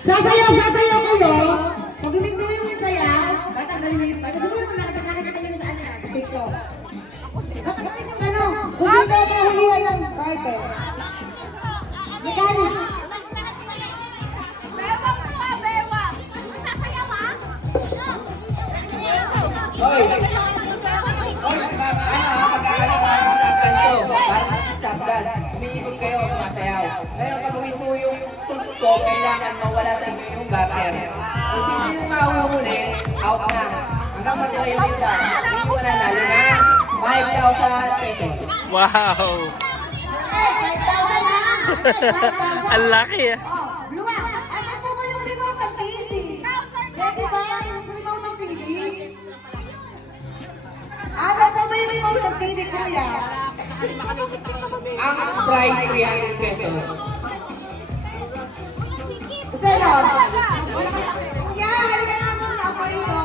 Sasayaw kayo. Pag huminto yung sayaw, tatanggalin yung pag siguro kung nakatanggalin yung saan yan, sa TikTok. Tatanggalin yung ano, kung hindi na mahulihan ng carpet. Mekanis. Hoy! Umiikot kayo, sumasayaw. Ngayon, pag huminto yung tuntut ko, kailangan mawala sa inyo yung gutter. Kung sino yung mahuhuli, out na. Hanggang matira yung isa, hindi mo nanalo na 5,000 pesos. Wow! Ang laki ah. Luwa, asan po ba yung remote ng TV? Pwede ba yung remote ng TV? Asan po ba yung remote ng TV, kuya? Ang price, 300 pesos. Selo. Kuya, halika nga muna ako ito.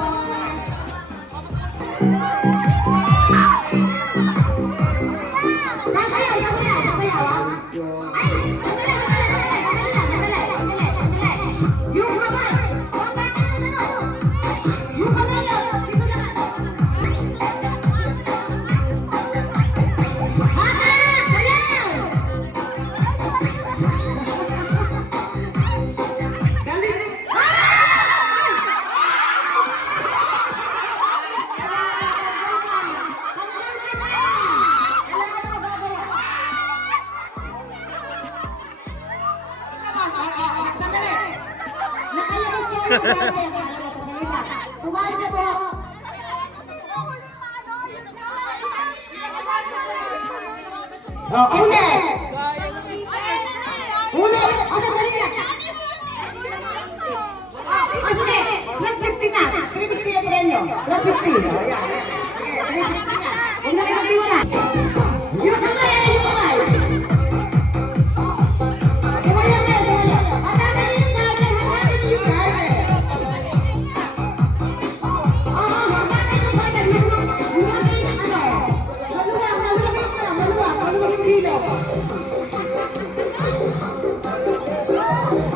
Ulit! Ulit! Ano dali na? Sige, plus 50 na. 350 yung premyo. Plus 50. Ayan. 350 na. Huwag na kayo magdiwala. Yung kamay! Yung kamay! Kumaya na! Kumaya! Hatakan niyo yung garden! Hatakan niyo yung garden! Hatakan yung garden! Lumagay yung ano! Maluwag! Maluwag yung ano! Maluwag! Maluwag yung bilog!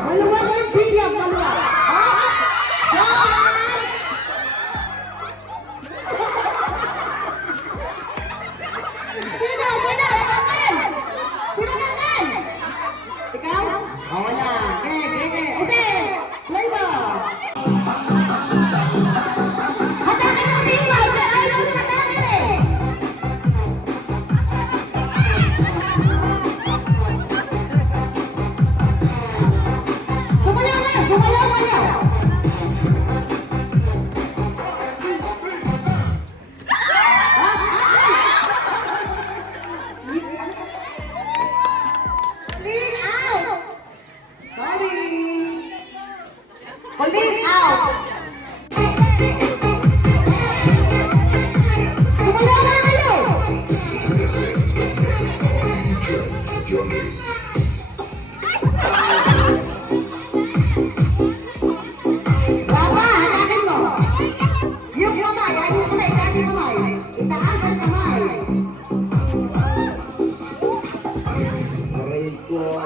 Maluwag yung bilog! Maluwag! Sino? Sino? Ikaw! Sino naman? Ikaw? Oh, wala. Okay. Flavor. Hatakin mo dito. Ayaw mo hatakin eh. Sumayaw na. Sumayaw. Lean out! Sorry! Lean out! Sumayaw na kayo! Baba, hanakin mo! Yung kamay, ayun ko na, itaas yung kamay. Itaas ang kamay. Aray ko.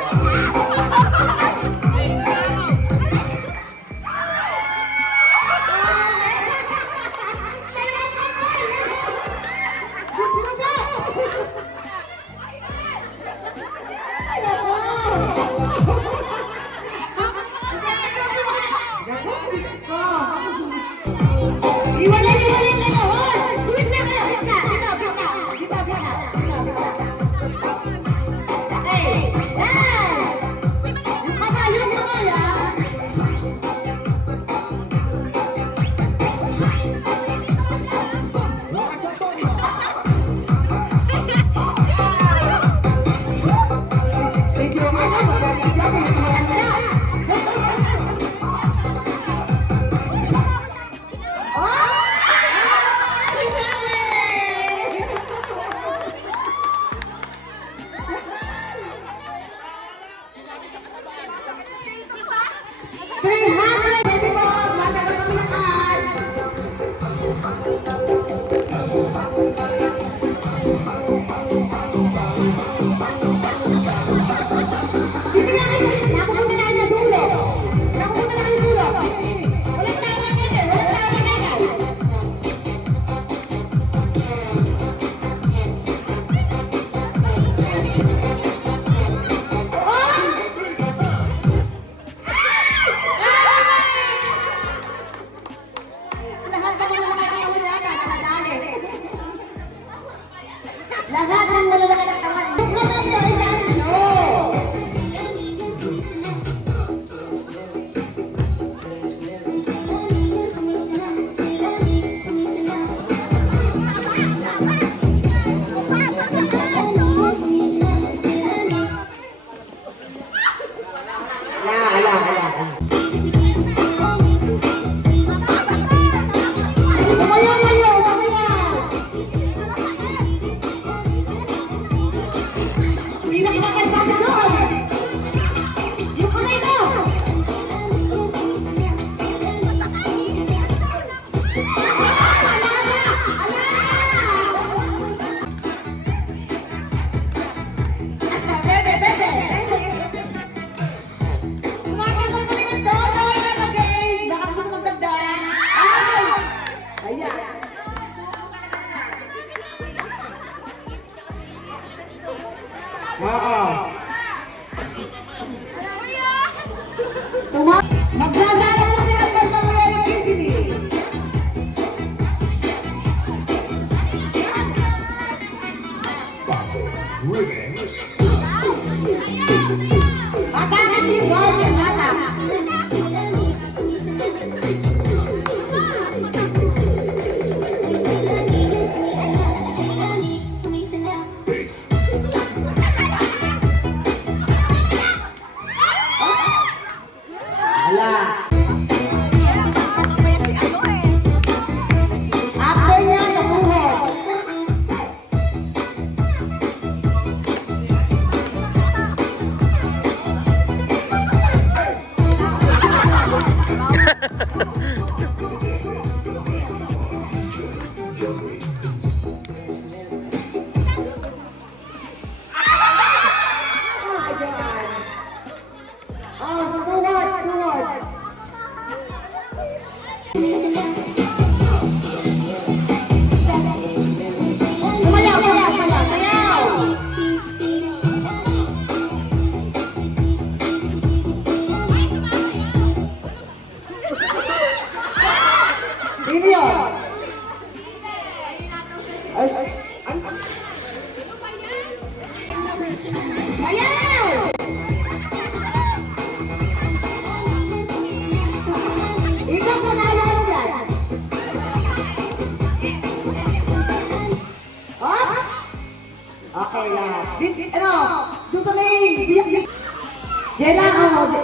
Iwalay kayo! Wait na kayo! Bita! Hey! Yung kamay ah! Medyo ano, magaganda, magaganda. Jela, oh.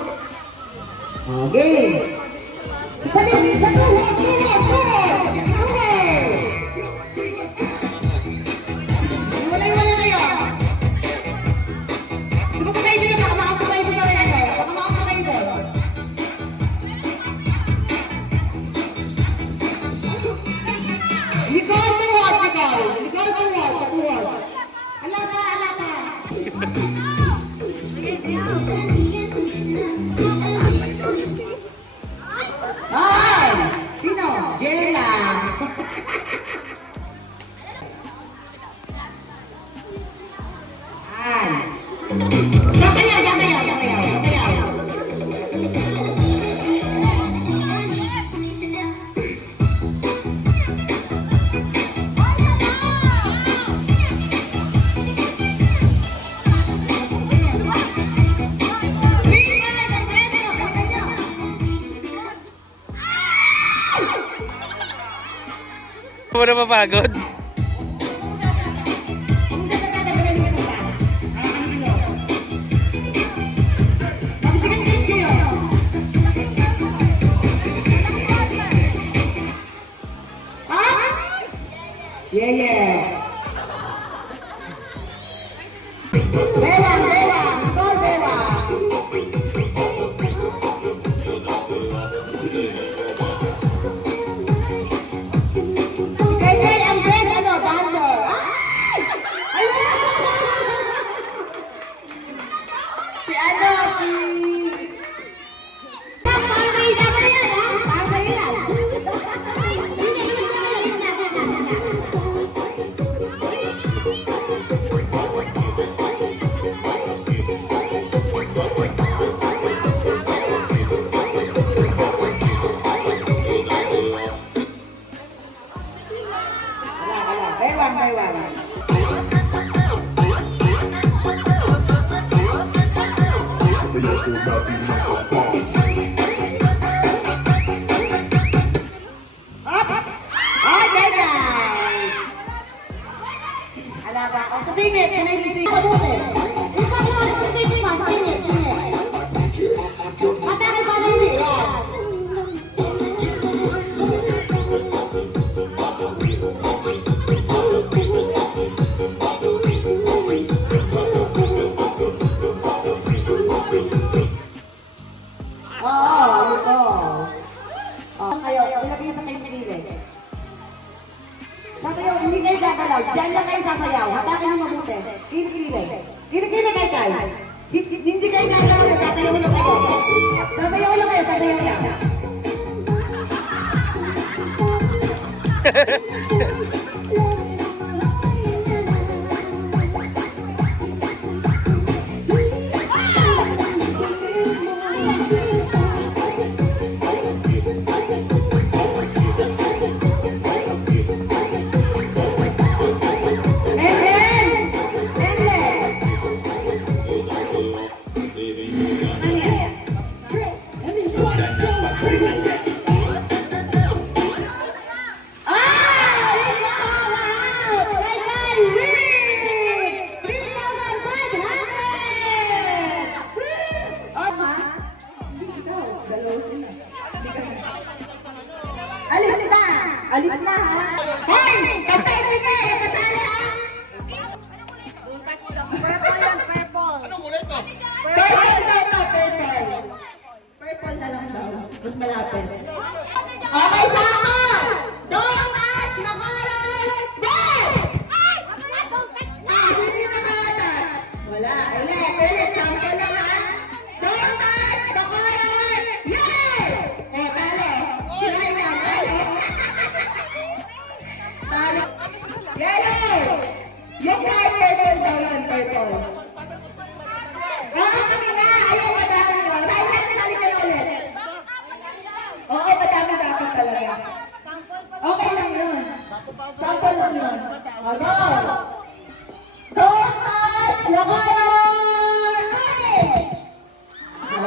Okay. Sa tuhod. Wala na yun. Diba ko kayo dito, baka makapagay sa gawin ano? Baka makapagay doon. Nicole, tuwad, Nicole. Nicole, tuwad. Ala pa. Ay! Sino? Jela. Ay. Sakayaw. Mo na mapagod. Yeah. Bewang. Nicole, bewang. Kay ang best dancer. Ay! Si Parang dapat yan, ha? Parang yan. Bewang. Okay, guys. Ala ba? O, singit. Mabuti. Ikaw singit. Matake pa rin siya. Ito. Kayo, ilagay sa kilikili. Sasayaw, hindi kayo gagalaw. Diyan lang kayo sasayaw. Hatakin nyo mabuti. Kilikili. Kilikili kayo. Hindi kayo gagalaw. Sasayaw lang kayo. Sasayaw lang. Alis na ha? Hoy! Kapay mo na! Kasali ha? Purple na lang daw. Mas malapit. Okay, sama! Don't touch! Nakaral! Ball! Hindi nakaral! Wala. Ulit. Sample lang ha? Don't touch! Nakaral! Yay! Talo. Try na. Talo. Yellow! Yung purple daw yan, purple. Kami na! Ayaw, madami mo. Dahil lang, sali ka ulit. Oo, madami dapat talaga. Okay lang yun. Sample lang yun. Go! Don't touch! Lakayan! Ay! Ano?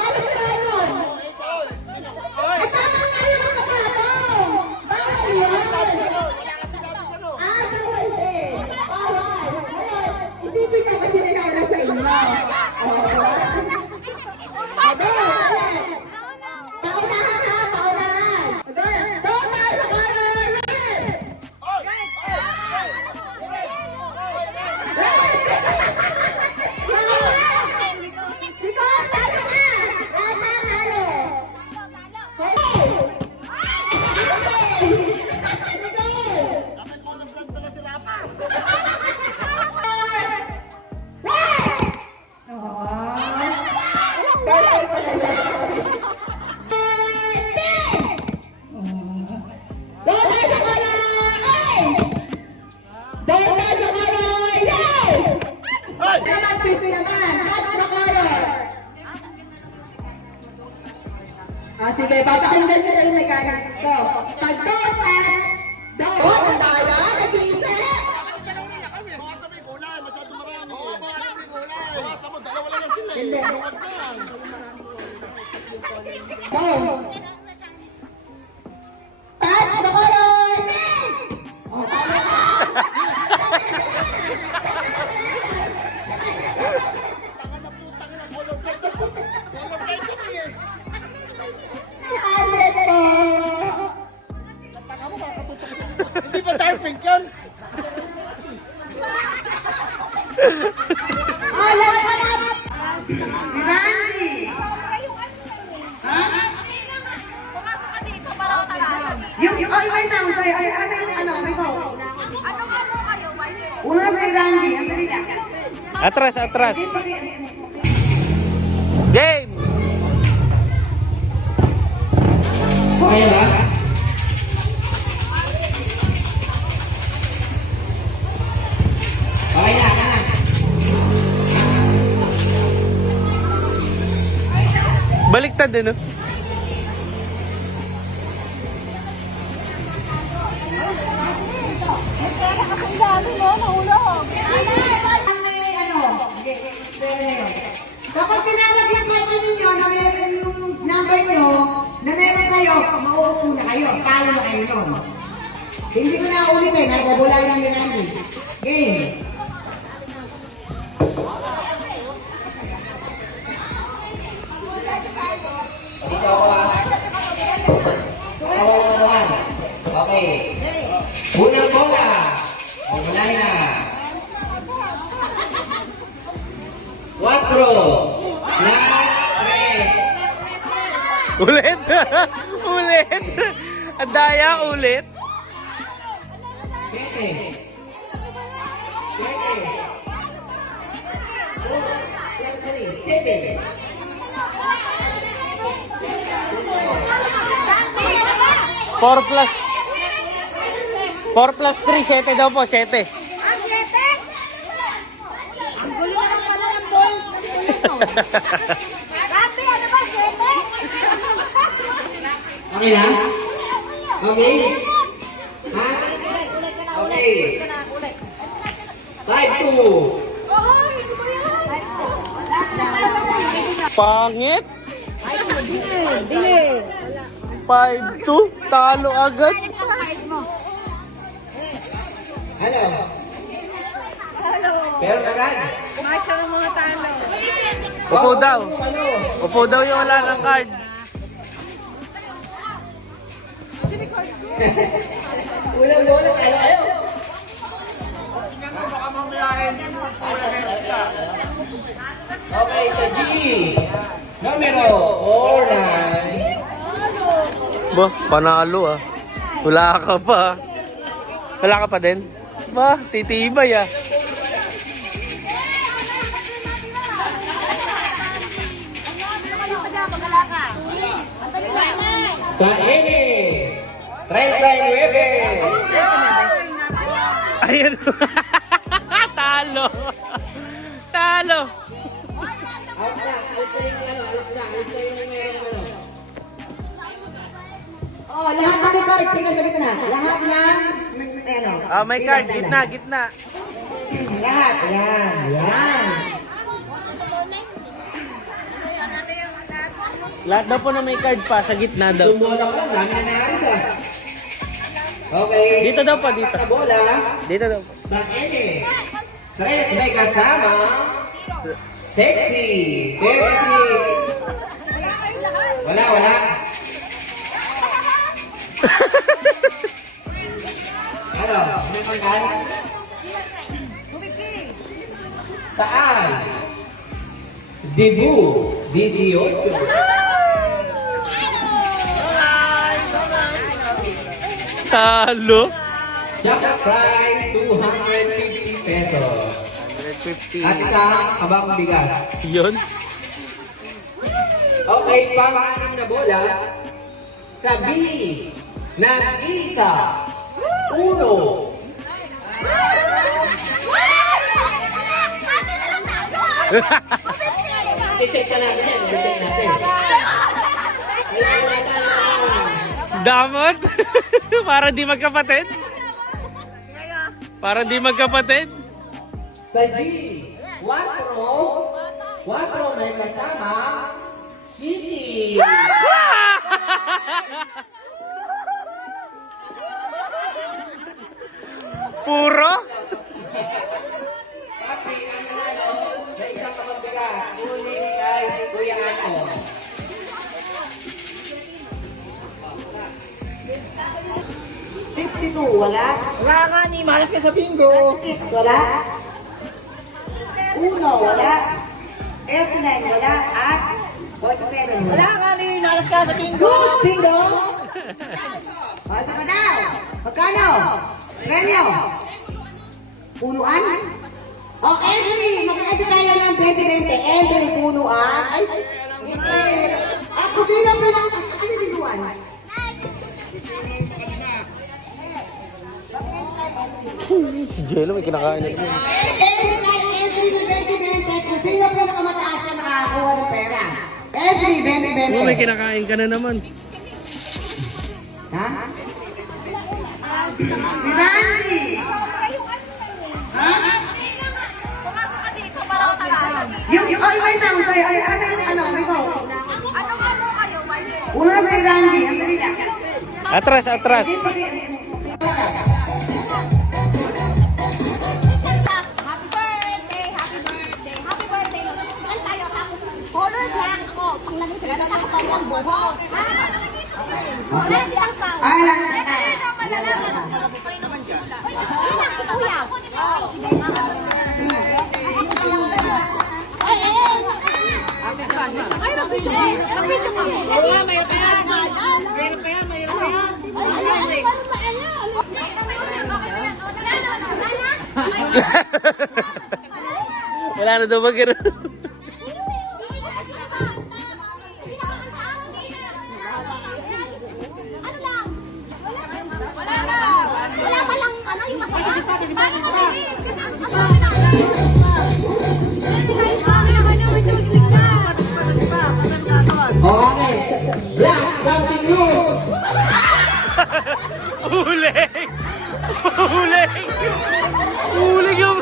Ano sila nun? Ay, bakit kayo nakapatong? Bakit yan? Bawal din. Bawal. Ngayon, isipin na kasi nila na sa inyo. sige, papakinggan ko yung mechanics ko. Pag total, doon, ang daya, nag-iisip. Hindi. Go. Touch the color. Oh, tama ka. Hundred po. Hindi ba tayo pink yun? Oh, lahat na lang. Si Randy. Pumasok ka dito para utalasan. May sound sa'yo. May ko. Ano nga mo kayo? Una si Randy. Ang dali lang. Atras, atras. Game! Okay ba? Okay na, ka na. Baliktad din, no? Kapag pinalagyan ko po ninyo na meron yung number nyo, na meron kayo, mauupo na kayo, talo na kayo nun. Hindi ko na ulit eh, nagabulay ng Miranda. Game. Dito ako ah. Awal naman. Okay. Unang bola. Umulay na. 4. Ulit! Ulit! Ang daya, ulit! 7. 7. 4 plus 3, 7 daw po, 7. Ah, 7? Ang gulo naman pala ng ball. Grabe, ano ba, 7? Okay na? Okay? Ha? Okay. 5-2. Pangit! 5-2, talo agad. Ano? Pero agad. Macho ng mga talo. Upo daw. Ano? Upo daw yung wala ng card. Unang bola, talo kayo. Okay, sa G. Numero 4. Ba, panalo ah. Wala ka pa. Wala ka pa din? Ba, titibay ah. Sa N. 39. Ayun. Talo. Talo. Out na. Alis na yung ano. Alis na yung meron ano. Oh, lahat ng card, tingnan ko na. Lahat ng, ano. Ah, may card. Gitna, gitna. Lahat, yan, yan. Lahat daw po na may card pa sa gitna daw. Tumbola ko lang. Dami na nangyari siya. Okay. Dito daw pa, dito. Sa bola. Dito daw po. Sa N. 3 may kasama. Sexy. Sexy. Wala. Ano? May panggal? Saan? Debu. 18. Talo. Jack price 250 pesos. 150. At isang kabang bigas. Yun. Okay, pang-anim na bola. Sa B. Nag-isa. 1. I-check ka natin yan. I-check natin. Kailangan natin. Damot? Para di magkapatid? Para di magkapatid? Sa G, 4 may kasama, City. Puro? Papi, ang nanalo sa isang kapagbigat, uling kay Kuya Ano. Wala. Wala nga ni, malas ka sa bingo. 6, wala. 1, wala. 39, wala. At 47, Wala wala. nga ni, malas ka sa bingo. Good, bingo! Pasa pa daw. Magkano? Premyo? Punuan? O, every, mag-edit tayo ng 20-20. Every punuan. Ay, hindi. Ako bilang bilang. Ano binuan? Si Jello may kinakain na rin. Every night, every 20-20. Kung sino pinakamataas siya nakakakuha ng pera. Every 20-20. Oh, may kinakain ka na naman. Ha? Si Randy! Ha? Pumasok ka dito para sa lasa. Yung may sound sa'yo. Ano, may go. Anong ano kayo, Mike? Una si Randy. Ang dali lang. Atras, atras. Happy birthday! Happy birthday! Happy birthday! Saan tayo? Color black ako. Pang lamig sila na ako pang yung buhok. Ha? Ready ang sound. Ay, lang. Hindi na malalaman. Kayo naman sila. Ay, nakikuya. Ay, napicture. Napicture kami. Wala, mayroon pa yan. Mayroon pa yan, mayroon pa yan. Wala na daw bagay. Wala pa lang, ano yung masaya? Bakit kami? Okay. Black, something new. Uling! Uling! Uling yung...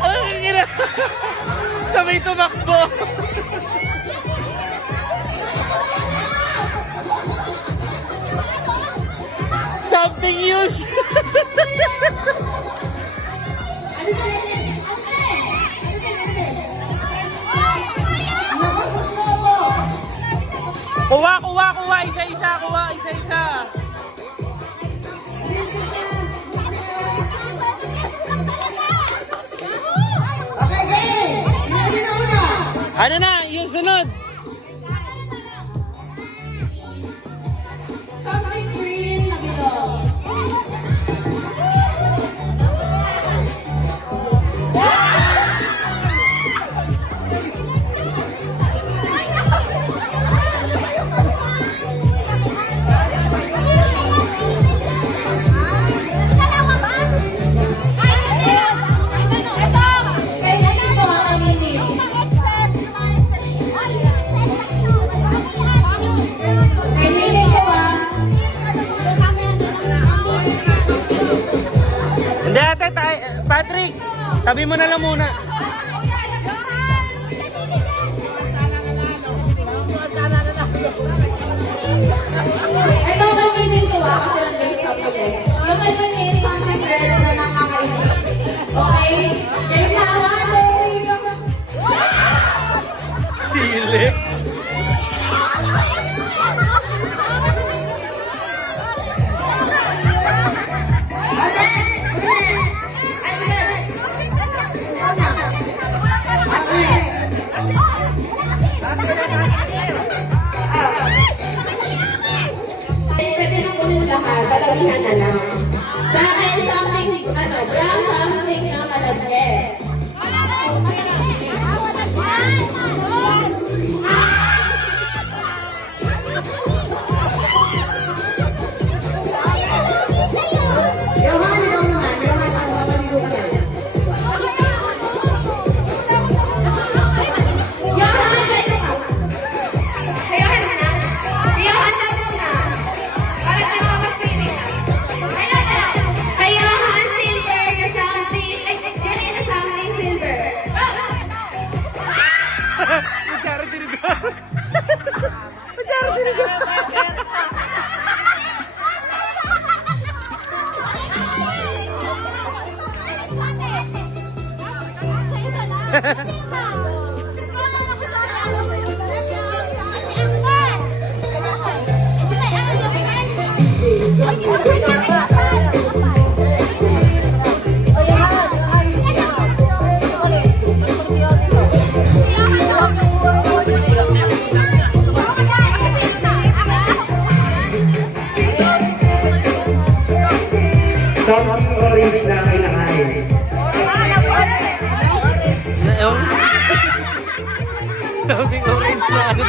Ang ina! Sabay tumakbo! Something news! Kuha, kuha, kuha! Isa-isa, kuha, isa-isa! Okay, game. Sino na una? Ano na, yung sunod? Something green na bilog. Hindi ate, Patrick! Tabi mo na lang muna. Ito ang meaning ko kasi lang sa puli. Yung may meaning, something red na nakakainis. Okay? Game na, 1, 2, 3, go. Silip. Pwede na kunin lahat, dalawihan na lang. Sa akin, something, brown something na malagkit. Soft orange na kailangan. Ewan. Sabing orange na ano.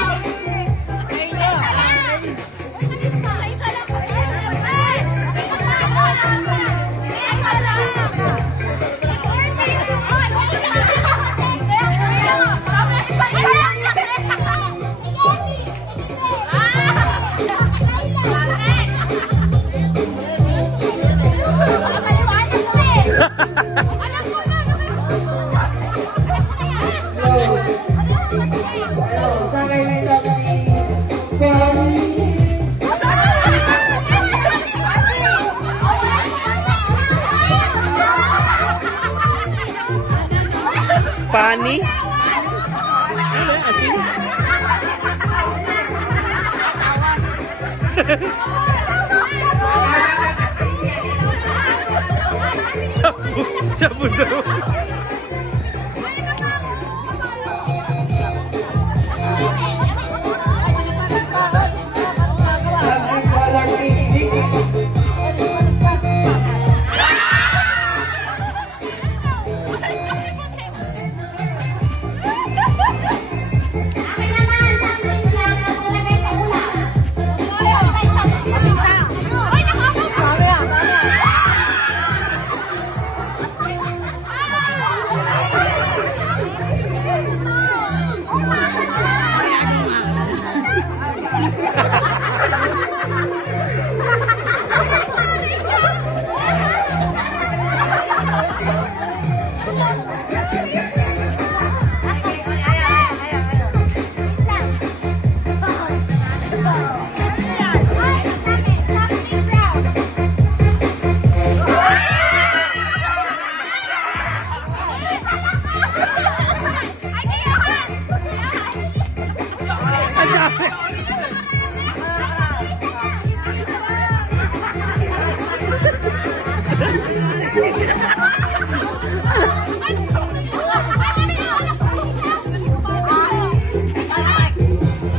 Pani? Ano yan? Asin? Shabu daw.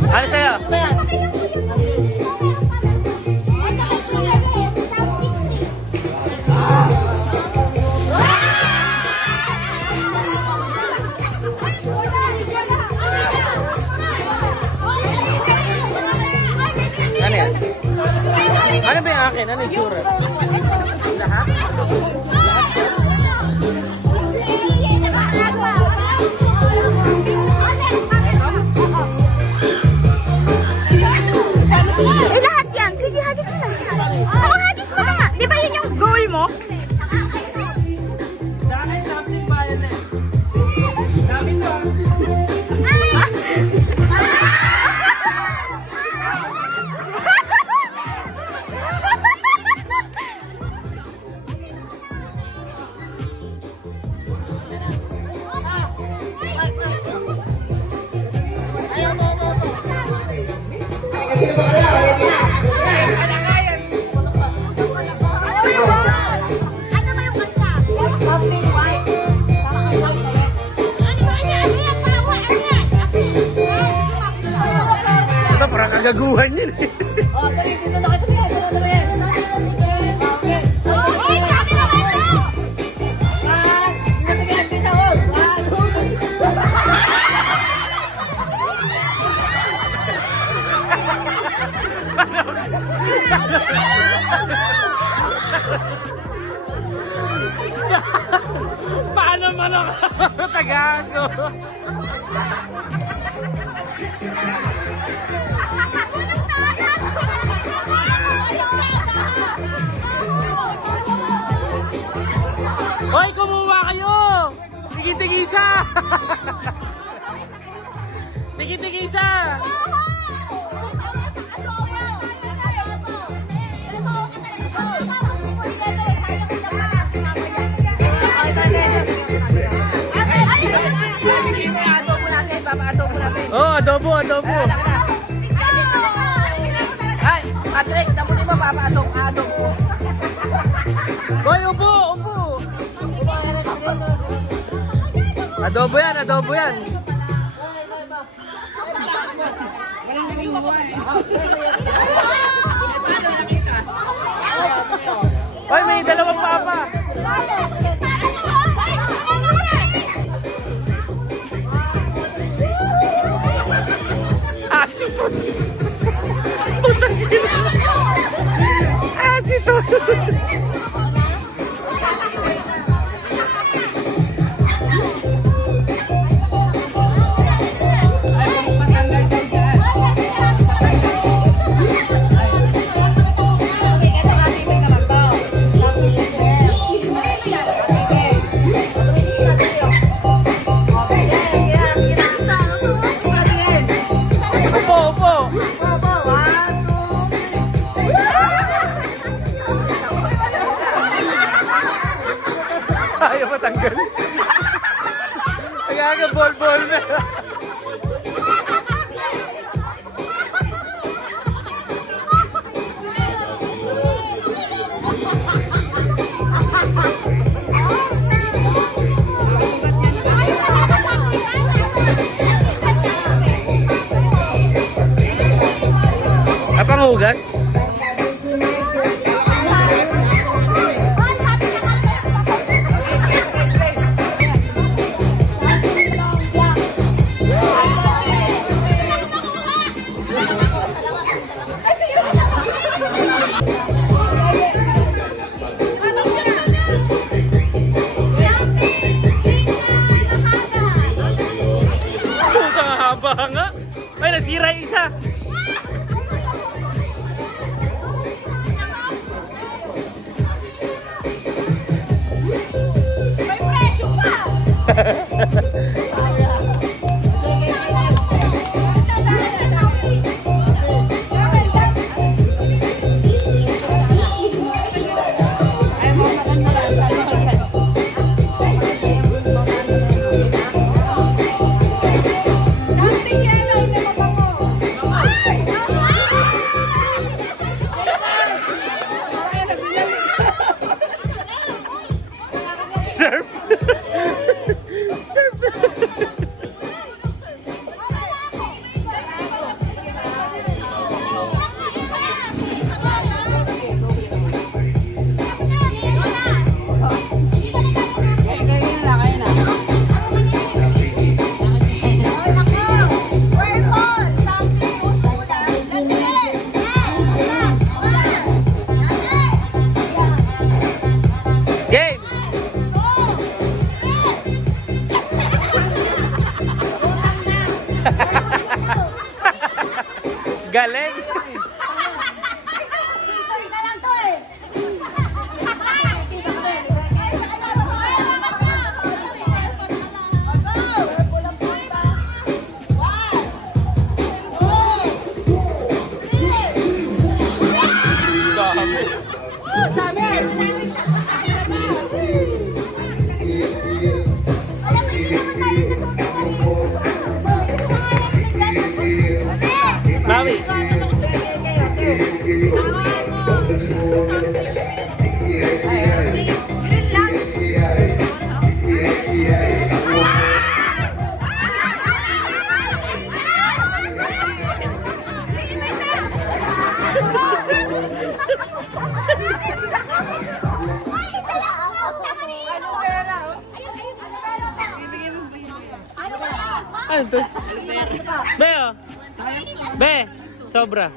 Ano sa'yo? Ano yan? Ano ba yung akin? Ano yung tsura? Lahat? Eh, lahat yan. Sige, hagis mo na. Oo, hagis mo na nga. Di ba yun yung goal mo? Dami namin bayan eh. Dami to. Ano ba yung kanta? Something white. Ano ba yan? Ano yan? Parang white. Ano yan? Ito parang kagaguhan yun eh. Oh, dali, dito na kita. Dito na yan. Okay. Ay, grabe naman to! Sige, dito. Paano man ako? Tagago. Hoy, kumuha kayo! Tigi-tigisa! Tigi-tigisa! Ay, Adobo, adobo. Ay, Patrick, tapunin mo papasok adong ko. Hoy, upo, upo. Adobo yan, adobo yan. Hoy, may dalawang papa. Asiton. Asiton. Upo, upo. Ayaw matanggal. Nagkaka-ball-ball na. Apang hugas? Putang haba nga. Ay, nasira yung isa. May presyo pa! Surf. Surf. Game. Galing. Dami. Mami. Ano to? Be, oh. Be, sobra.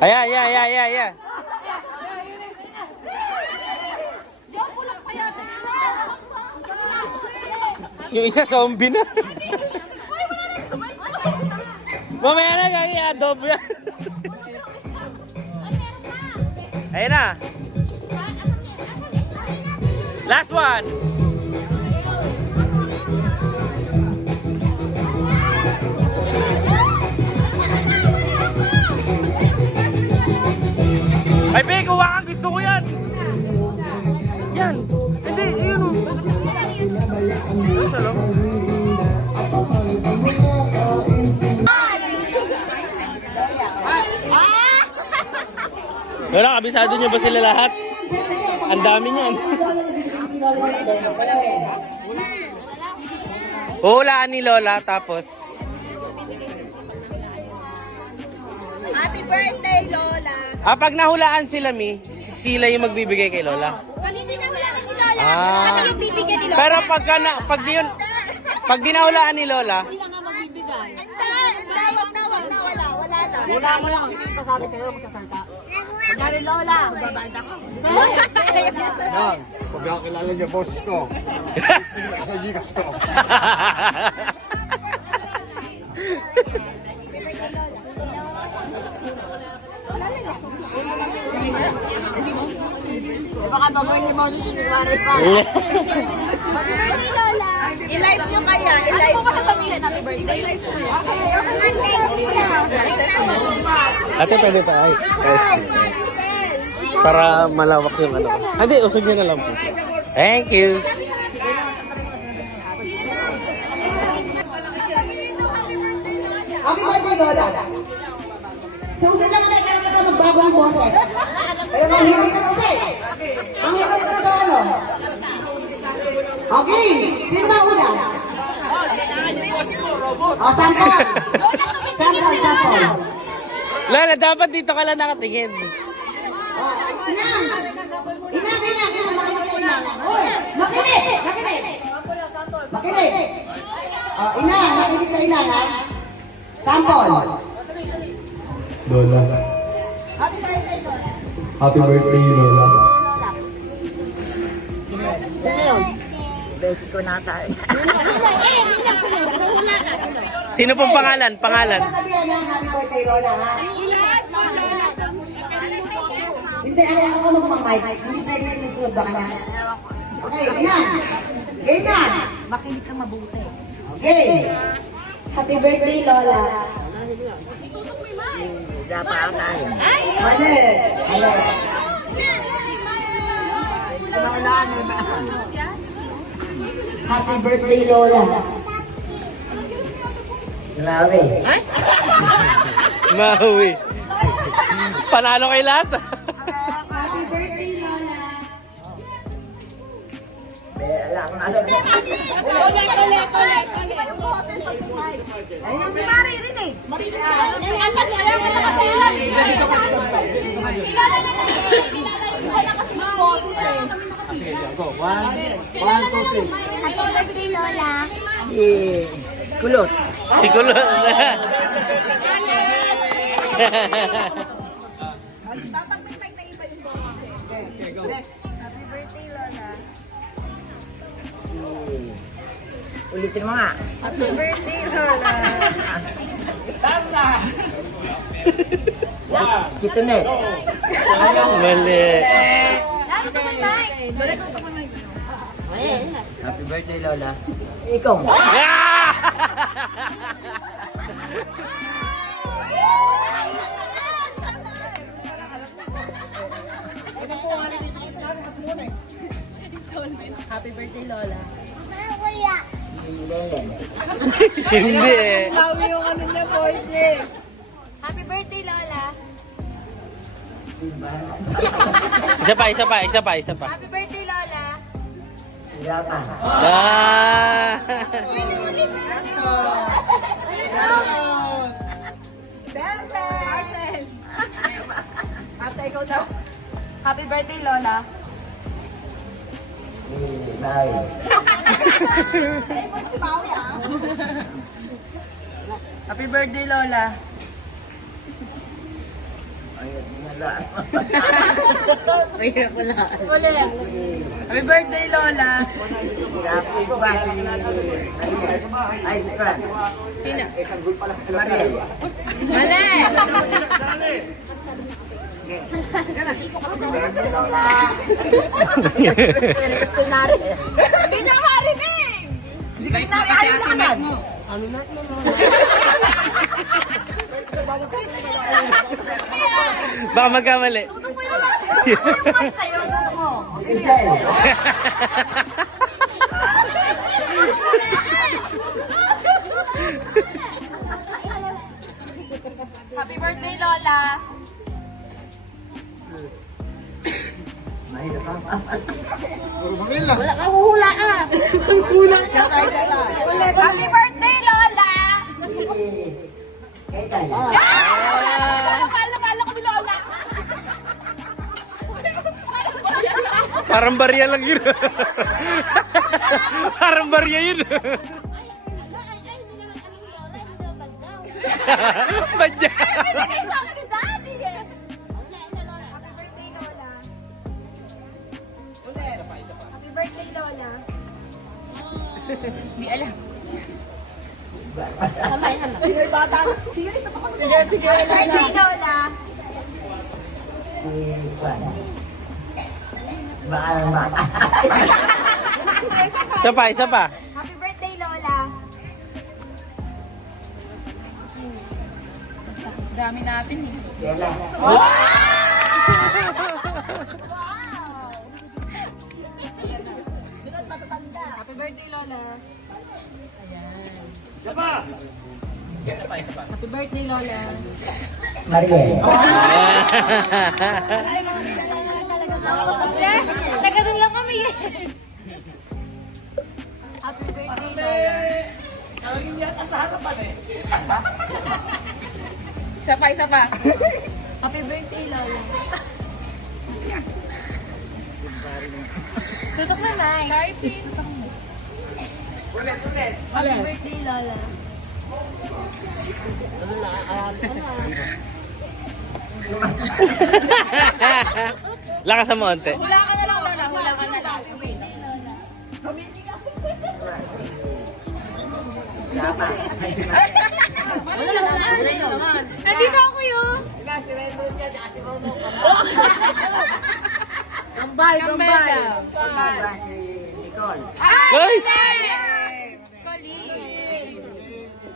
Ayan, ayan, ayan, ayan, ayan. Yung isa zombie na. Mamaya na, gagi, adobo yan. Ayun na. Last one. Ay, Be, kuha kang gusto ko yan. Yan. Hindi, yun o. Nasa lang. Wala, kabisado nyo ba sila lahat? Ang dami niyan. Hulaan ni Lola, tapos... Happy birthday, Lola! Pag nahulaan sila, Mi, sila yung magbibigay kay Lola. Hindi na wala ni Lola. Ah. Kami yung bibigyan ni Lola. Pero pag di nahulaan ni Lola, Wag na, wala. Wala na. Wala mo lang. Sasabi sa'yo, magsasalta. Kunyari Lola, babanda ko. Yan, pagkakilala niyo boses ko. Sa gigas ko. Baka baboy ni Boss, sinigwari pa. Happy birthday, Lola! I-live nyo kaya. I-live mo sasabihin happy birthday. ate, pwede pa. Ay. Para malawak yung ano. Hindi, usog nyo na lang po. Thank you. Happy birthday, Lola. Susunod naman ay kaya ka magbago ng boses. Pero manghihimik ka kasi. Manghihimik ka na ano? Okay, sino ba una? Sample. Sample. Lola, dapat dito ka lang nakatingin. Inang! Makinig ka, Inang. Hoy, makinig! Inang, makinig ka, Inang, ha? Sample. Lola. Happy birthday, Lola. Basic ko na tayo. Sino pong pangalan? Pangalan? Sabihan na, happy birthday, Lola, ha? Hindi, ako magmamay. Hindi tayo na nagsulog ba ka na? Okay, Inang. Game na. Makinig ka mabuti. Game. Happy birthday, Lola! Dapat ako tayo. Mali. Happy birthday, Lola! Grabe. Maui. Panalo kay lahat. Happy birthday, Lola! Ayun, si Mari rin eh. Happy birthday, Lola! Kulot. Si Kulot. Ulitin mo nga. Happy birthday, Lola. Si Tunet. Mali. Happy birthday, Lola. Ikaw. Happy birthday, Lola! Hindi. Bawi yung ano niya, voice niya. Happy birthday, Lola! Isa pa. Happy birthday, Lola! Hirapan. Ah. Marcel! Ate, ikaw daw. Happy birthday, Lola! Bye. Happy birthday, Lola! Mahirap ko na. Happy birthday, Lola! Ay, si Fran. Sino? Si Mariel. Mali! Hindi niya marinig! Hindi ka sinabi, ayaw na agad. Baka magkamali. Tutok mo yun lang. Sa'yo, tutok mo. Sige. Happy birthday, Lola. Wala kang huhula ah. Happy birthday, Lola. Pala ko ni Lola. Parang barya lang yun. Parang barya yun. Badya. Binigay sa akin ni Daddy eh. Happy birthday, Lola. Happy birthday, Lola. Di alam. Kamay. Sige, bata. Sige, sige. Happy birthday, Lola. Isa pa. Happy birthday, Lola. Dami natin eh. Wow! Sunod matatanda. Happy birthday, Lola. Happy birthday, Lola. Taga doon lang kami eh. Happy birthday, Lola. Isa pa. Happy birthday, Lola. Tutok na, Nay. Tutok mo. Happy birthday, Lola. Lakas mo onte. Hula ka na lang, Lola. Hula ka na lang. Nandito ako yun. Kambal. Hoy!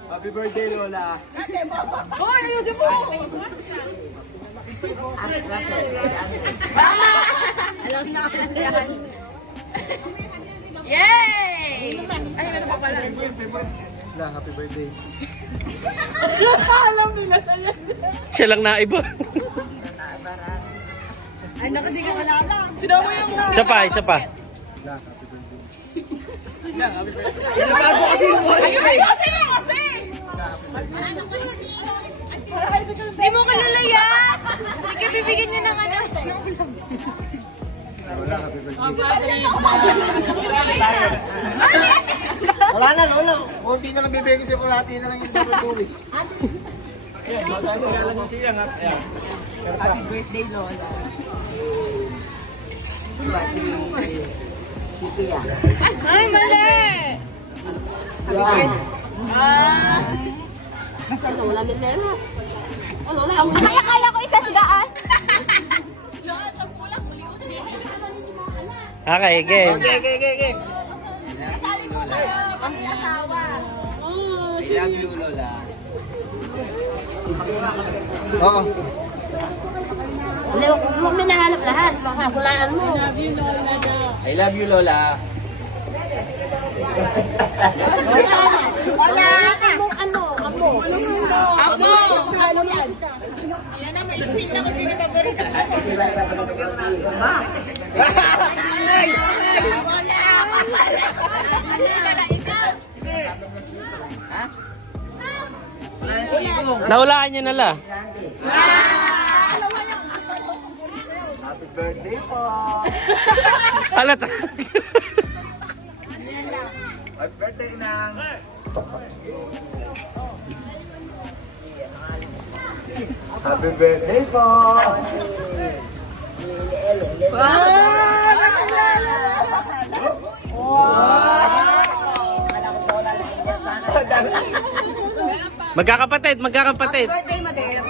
Happy birthday, Lola. Hoy, ayusin mo. Alam na ako yan. Yay! Ay, ano pa pala? Happy birthday. Siya lang naiba. Ay, naku, di ka malala. Sino mo yung Isa pa. Bago kasi yung voice. Kasi! Di mo kilala yan! Hindi ka bibigyan niya ng ano. Wala na, Lola. Kunti na lang bibigyan ko siya, kulati na lang yung tulis. Ayan, magkakala mo siya nga. Ayan. Happy birthday, Lola. Ay, mali! Sa Lola ni Lena. Lola, kaya ko 100. Okay, game. Okay. Kasali mo na kami asawa. I love you, Lola. Oo. Huwag mo nahanap lahat. Makakulaan mo. I love you, Lola. Wala na. Amo. Ano yan? Yan na, may spin na kasi ni Paborito. Nahulaan niya na la. Happy birthday po. Halata. Happy birthday, Nang. Happy birthday po. Magkakapatid. Birthday, Madel.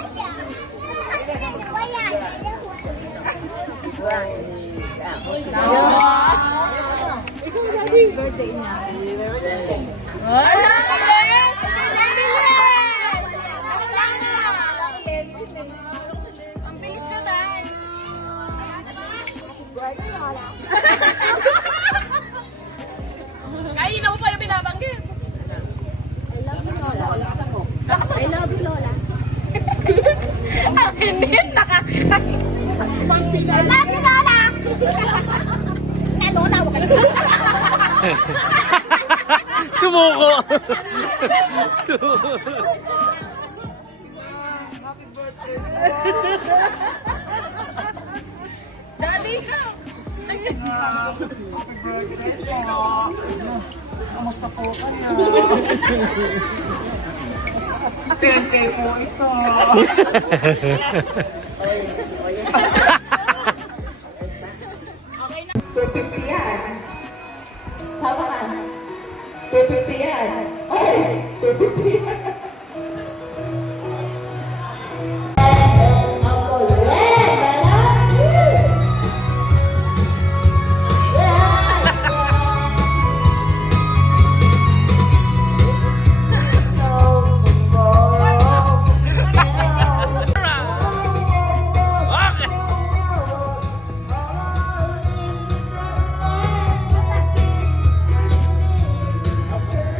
Ang bilis naman. Kainin mo pa yung binabanggit. I love you, Lola. Ang init, nakakain. I love you, Lola! Na, Lola, huwag kayo. Sumuko. Daddy ka. Kamusta po kayo? 10K po ito. $250 yan. Sama ka. $250 yan. Ay! $250 yan. Okay.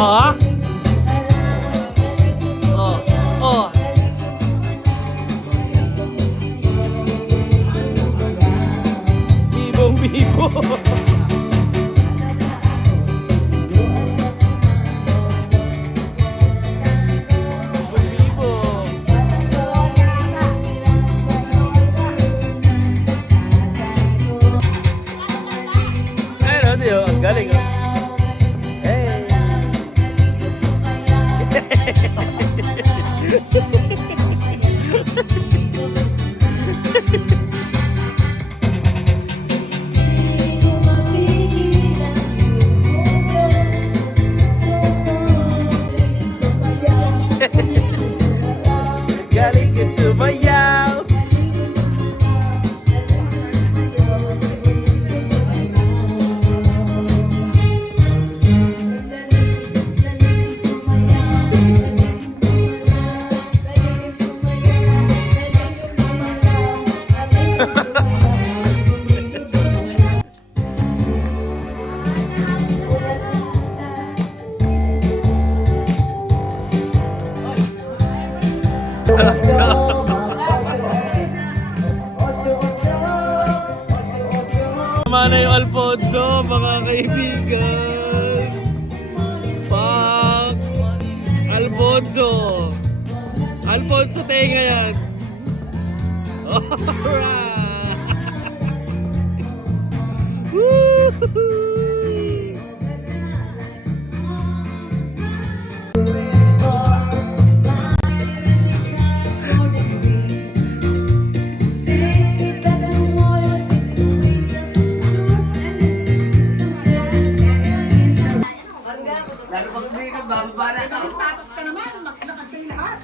Oh. Oh. Oh. Bibong bibo. Bibo. Ayun, oh, ang galing oh. Hey. Galing ka sumayaw. Tama na yung Alfonso, mga kaibigan. Fuck! Alfonso! Alfonso, tenga yan! Alright! Woohoo! Lalo pag hindi ka bababa na. Patos ka naman, maglakad kayo lahat.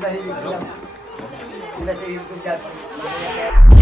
Sila sa YouTube dyan.